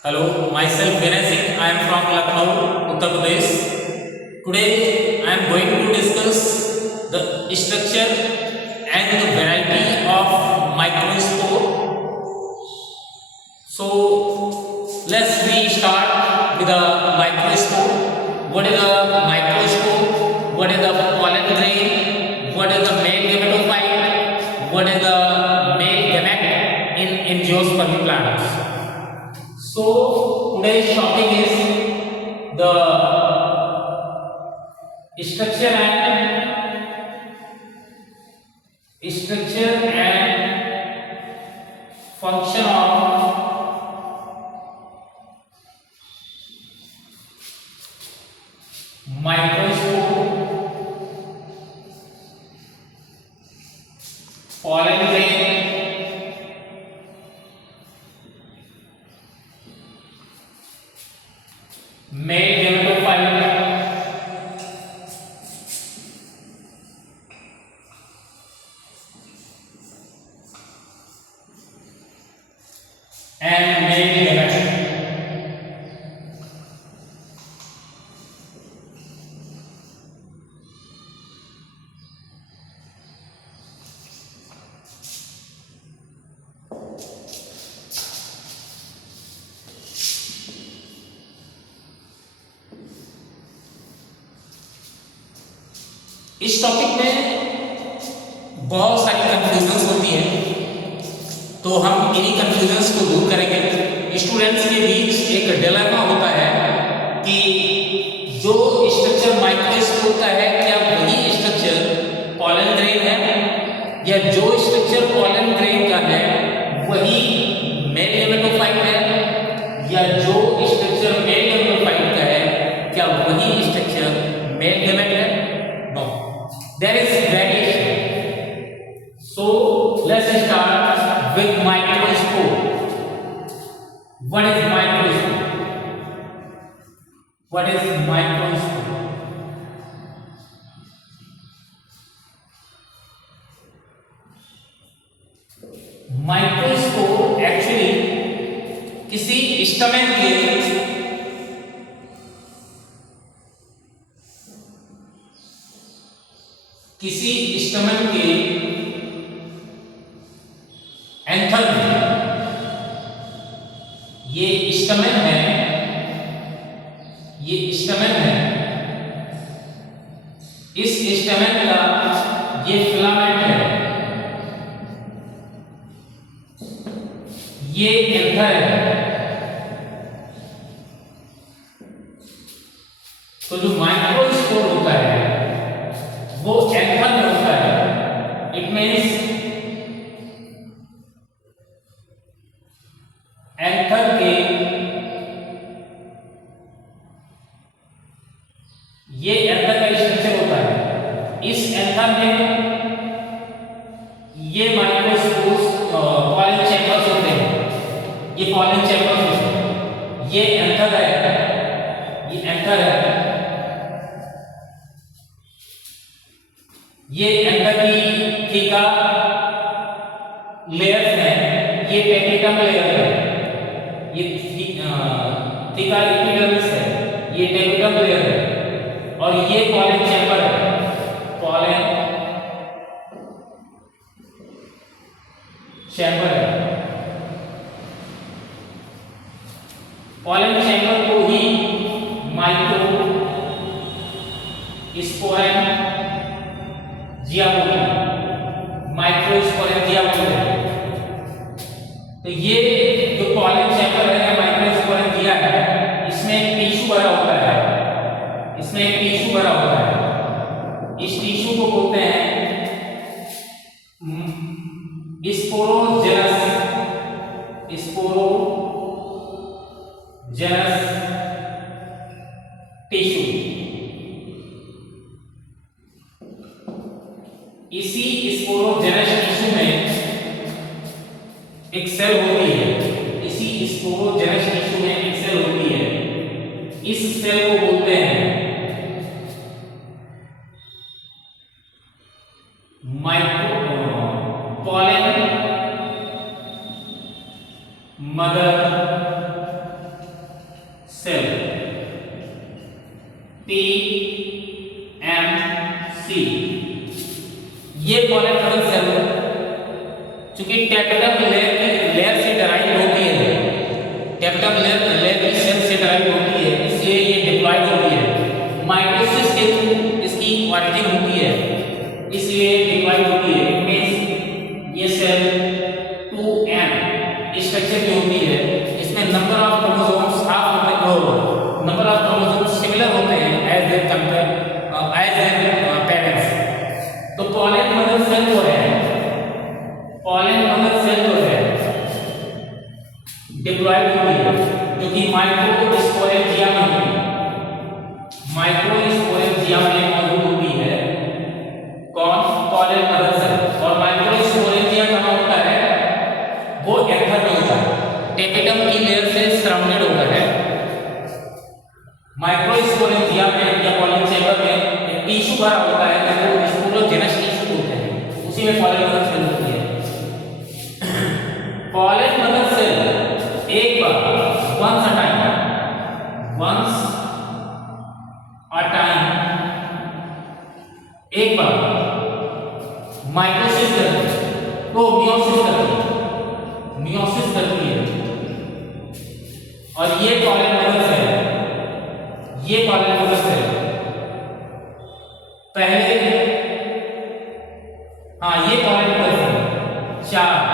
Hello, myself Vinay Singh. I am from Lucknow, Uttar Pradesh. Today, I am going to discuss the structure and the variety of microspore. So, let's we start with the microspore. What is the microspore? What is the pollen grain? What is the male gametophyte? What is the male gamete in angiosperm plants? So today's topic is the structure and function of microspore, pollen grain, male gametophyte and male gamete. इस topic में बहुत सारी confusions होती हैं, तो हम इन्हीं confusions को दूर करेंगे। स्टूडेंट्स के बीच एक डिलेमा होता है कि जो स्ट्रक्चर माइक्रोस्पोर का है, क्या वही स्ट्रक्चर पॉलन ग्रेन है, या जो स्ट्रक्चर पॉलन ग्रेन का है वही मेल गेमेटोफाइट है, या जो स्ट्रक्चर मेल गेमेटोफाइट का है क्या वही स्ट्रक्चर मेल गेमेट है? No, there is variation. So let's start with microspore. What is microspore? What is microspore? Microspore actually किसी स्टमन के एंथर में, ये स्टमन है, ये स्टमन है, इस स्टमन का ये फिलामेंट है, ये एंथर है। तो जो माइक्रोस्पोर होता है वो एंथर में होता है। इट मीन्स एंथर के ये एंथर का स्ट्रक्चर होता है। इस एंथर में ये माइक्रोस्पोर्स पॉलन चैम्बर्स होते हैं, ये पॉलन चैम्बर्स होते हैं। ये एंथर है, ये एंथर है, ये एंथर की थीका लेयर्स है, ये टेक्टिकम लेयर है, ये थीका एपिडर्मिस है, ये टेक्टिकम लेयर है, और ये पॉलन चैम्बर है, पॉलन चैम्बर है। पॉलन चैम्बर को ही माइक्रो स्पोरेंजिया बोलते हैं, माइक्रोस्पोरेंजिया बोलते हैं। तो ये जो पॉलन चैम्बर है, माइक्रोस्पोरेंजिया है, इसमें एक टिश्यू भरा होता है, इसमें एक टिश्यू भरा होता है। इस टिश्यू को बोलते हैं स्पोरोजेनस, स्पोरोजेनस टिश्यू। इसी स्पोरोजेनस टिश्यू में एक सेल होती है, इसी स्पोरोजेनस टिश्यू में एक सेल होती है। इस सेल को बोलते हैं पॉलन मदर सेल, TMC, ये पॉलन मदर सेल चूंकि टेपिटम लेयर से डराइव होती है, टेपिटम लेयर की सेल से डराइव होती है, इसलिए ये डिप्लॉयड होती है। माइटोसिस के थ्रू इसकी ऑरिजिन होती है, इसलिए डिप्लॉयड होती है। मींस ये सेल 2M स्ट्रक्चर की होती है, इसमें नंबर ऑफ क्रोमोसोम्स हाफ होते हैं, नंबर ऑफ क्रोमोसोम्स सिमिलर होते हैं एज देयर पेरेंट्स। तो पॉलन मदर सेल जो है, पॉलन मदर सेल जो है डिप्लॉयड होती है, जो कि माइक्रोस्पोरेंजिया में होती है, माइक्रोस्पोरेंजिया में मौजूद होती है। कौन? Pollen mother cell. और माइक्रोस्पोरेंजिया कहाँ होता है? वो एंथर में होता है, टेपिटम की लेयर से सराउंडेड होता है। माइक्रोस्पोरेंजिया में या पॉलन चेंबर में एक टिश्यू भरा होता है, जो स्पोरोजेनस टिश्यू होते हैं, उसी में पॉलन मदर सेल होती है। पॉलन मदर सेल एक बार once a time एक बार माइटोसिस करती है, तो मियोसिस करती है। और ये पॉलन मदर सेल पहले, हाँ ये पॉलन मदर सेल 4,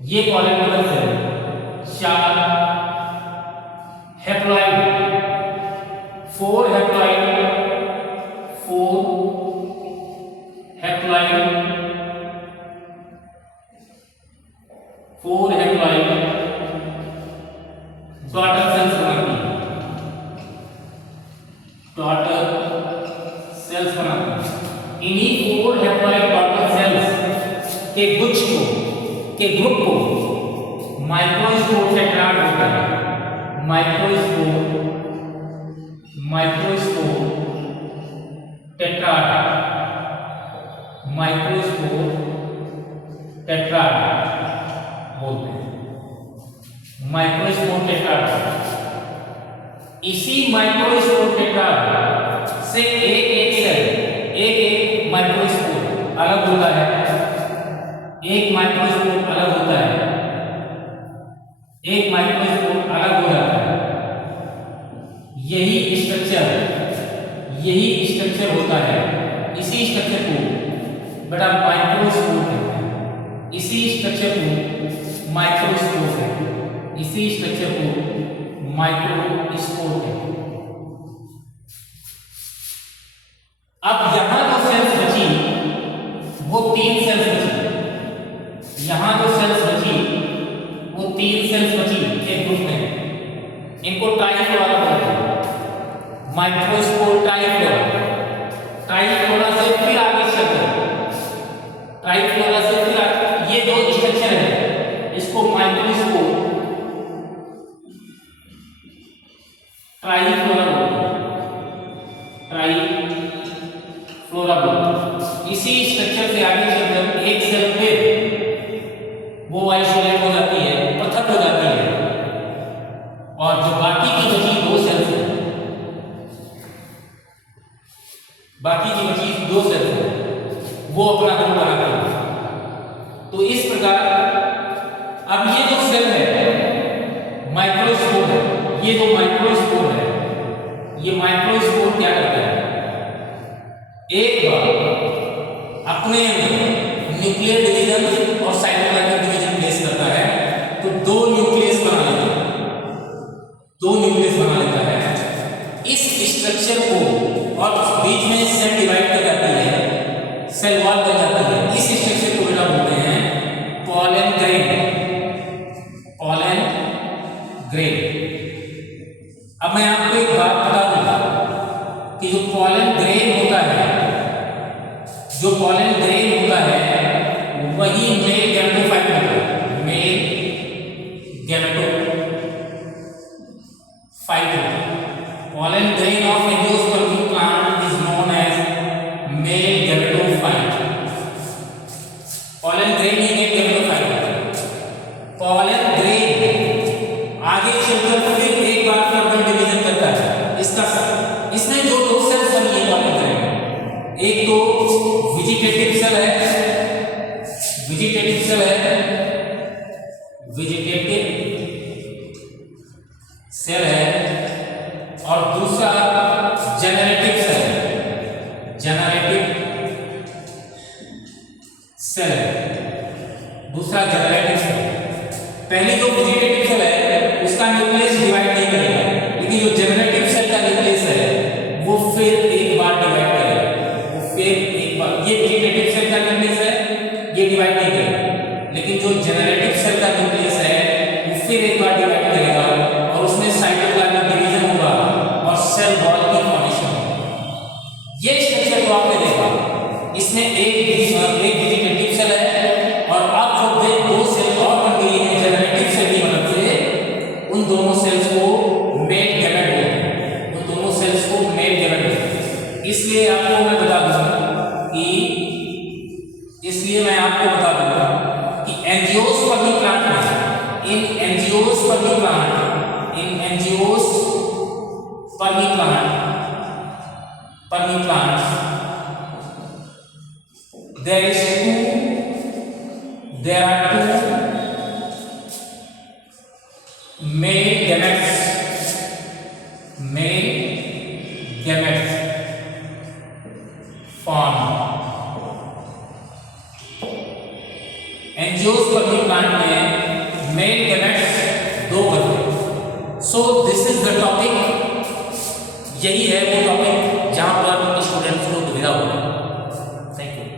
ये pollen mother cell 4 haploid, 4 haploid, 4 daughter cells बनाती है, डॉटर सेल्स बनाती है। इन्हीं 4 हैप्लॉइड डॉटर सेल्स के गुच्छ को, के ग्रुप को माइक्रोस्पोर टेट्राड होता है। माइक्रोस्पोर टेट्राड बोलते हैं, माइक्रोस्पोर टेट्राड। इसी माइक्रोस्पोर टेट्राड से एक सेल, एक माइक्रोस्पोर अलग होता है, एक माइक्रोस्पोर अलग होता है, एक माइक्रोस्पोर अलग हो जाता है। यही स्ट्रक्चर होता है। इसी स्ट्रक्चर को बेटा माइक्रोस्पोर कहते हैं, इसी स्ट्रक्चर को माइक्रोस्पोर कहते हैं, इसी स्ट्रक्चर को माइक्रोस्पोर कहते हैं। अब यहां जो सेल्स बची वो 3 सेल्स बची, यहां जो सेल्स बची वो 3 सेल्स बची एक ग्रुप में, इनको ट्राइफ्लोरा बोलते हैं। माइक्रोस्पोर ट्राइफ्लोरा से फिर आगे चलते हैं, ट्राइफ्लोरा से फिर ये जो स्ट्रक्चर है इसको माइक्रोस्पोर ट्राइफ्लोरा बोलते हैं, ट्राइफ्लोरा बोलते हैं। इसी स्ट्रक्चर से आगे चलकर एक सेल फिर वो आइसोलेट हो जाती है, पृथक हो जाती है, और जो बाकी की बची 2 सेल्स हैं, वो अपना ग्रुप बनाते हैं। तो इस प्रकार अब ये जो सेल है माइक्रोस्पोर है, ये जो माइक्रोस्पोर है, ये माइक्रोस्पोर क्या करता है? एक बार अपने न्यूक्लियर डिवीजन और साइटोप्लाज्मिक डिवीजन बेस करता है, तो 2 न्यूक्लियस बना लेता है। इस स्ट्रक्चर को और बीच में सेल डिवाइड कर जाती है, सेल वॉल बन जाती है। इस स्ट्रक्चर को बेटा बोलते हैं पॉलन ग्रेन। अब मैं आपको एक बात बता दूंगा कि जो पॉलन ग्रेन होता है वही मेल गैमेटोफाइट होता है, मेल गैमेटोफाइट होता है। Pollen grain of angiospermic plant is known as male gametophyte. Pollen grain है वेजिटेटिव सेल है और दूसरा जेनरेटिव सेल है, जेनरेटिव सेल है, दूसरा जेनरेटिव सेल। पहली जो वेजिटेटिव सेल है उसका न्यूक्लियस डिवाइड नहीं करेगा, लेकिन जो जेनरेटिव सेल का न्यूक्लियस है वो फिर एक बार डिवाइड करेगा, वो फिर एक बार। ये वेजिटेटिव सेल का न्यूक्लियस है, ये डिवाइड नहीं करेगा, लेकिन जो जेनरेटिव सेल का न्यूक्लियस है वो फिर एक बार डिवाइड करेगा और उसमें साइटोप्लाज्मिक डिवीजन होगा और सेल वॉल की फॉर्मेशन होगी। ये स्ट्रक्चर जो आपने देखा इसमें एक वेजिटेटिव सेल है और अब जो दो सेल और बन गई है जेनरेटिव सेल की मदद से, उन दोनों सेल्स को मेल गैमेट बोलते हैं, उन दोनों सेल्स को मेल गैमेट बोलते हैं। इसलिए आपको मैं बता दूंगा कि एंजियोस्पर्मी प्लांट में, in angiosperm plant there are two male gametes formed। Angiosperm plant में मेल गैमेट्स दो बनते हैं। So this is the topic, यही है वो टॉपिक जहां पर स्टूडेंट्स को दुविधा होगी।